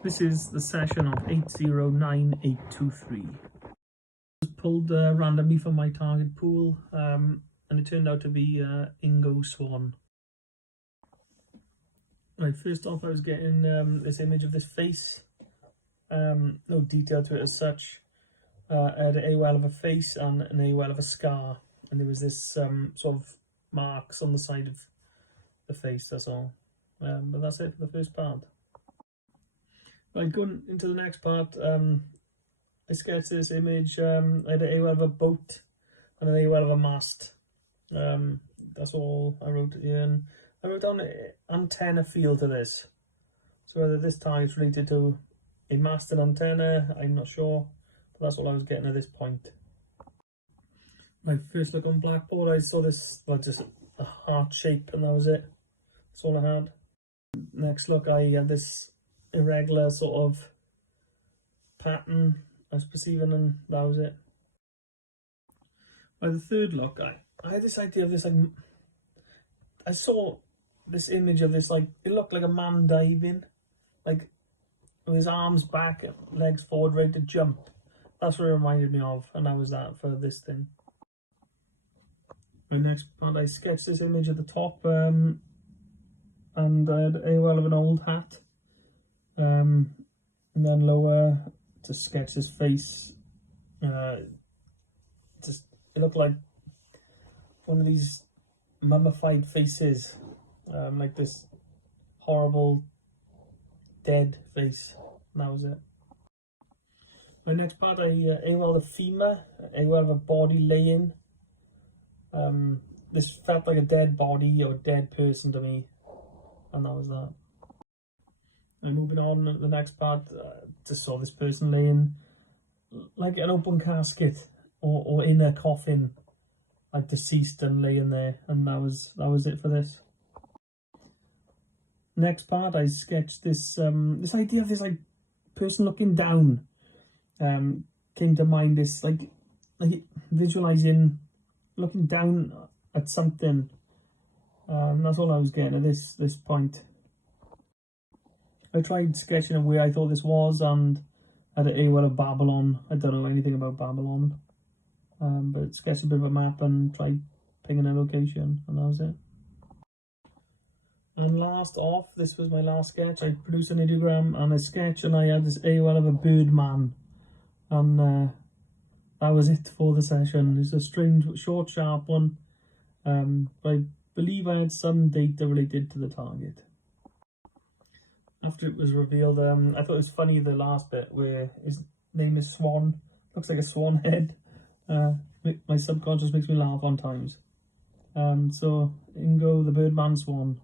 This is the session of 809823. Just pulled randomly from my target pool, and it turned out to be Ingo Swann. Right, first off, I was getting this image of this face. No detail to it as such. I had an AWL of a face and an AWL of a scar, and there was this sort of marks on the side of the face, that's all. But that's it for the first part. Right, going into the next part, I sketched this image. I had an AWL of a boat and an AWL of a mast. That's all I wrote here. And I wrote down an antenna feel to this. So whether this target's related to a mast and antenna, I'm not sure. But that's all I was getting at this point. My first look on blackboard, I saw this, well, just a heart shape, and that was it. That's all I had. Next look, I had this irregular sort of pattern I was perceiving, and that was it. By the third look, I had this idea of this, like, I saw this image of this, like, it looked like a man diving, like, with his arms back, legs forward, ready to jump. That's what it reminded me of, and that was that for this thing. My next part, I sketched this image at the top, and I had AWL of an old hat, and then lower to sketch his face. Just it looked like one of these mummified faces, like this horrible dead face, and that was it. My next part, I AWL the femur, AWL of a body laying. This felt like a dead body or a dead person to me, and that was that. And moving on to the next part, just saw this person laying like an open casket or in a coffin, like deceased and laying there, and that was it for this. Next part, I sketched this this idea of this like person looking down. Came to mind, this like visualizing looking down at something. That's all I was getting at this point. I tried sketching of where I thought this was, and I had an AWL of Babylon. I don't know anything about Babylon, but sketched a bit of a map and tried picking a location, and that was it. And last off, this was my last sketch. I produced an ideogram and a sketch, and I had this AWL of a bird man, and that was it for the session. It's a strange, short, sharp one, but I believe I had some data related to the target. After it was revealed, I thought it was funny, the last bit where his name is Swan. Looks like a swan head. My subconscious makes me laugh on times. So Ingo the Birdman Swan.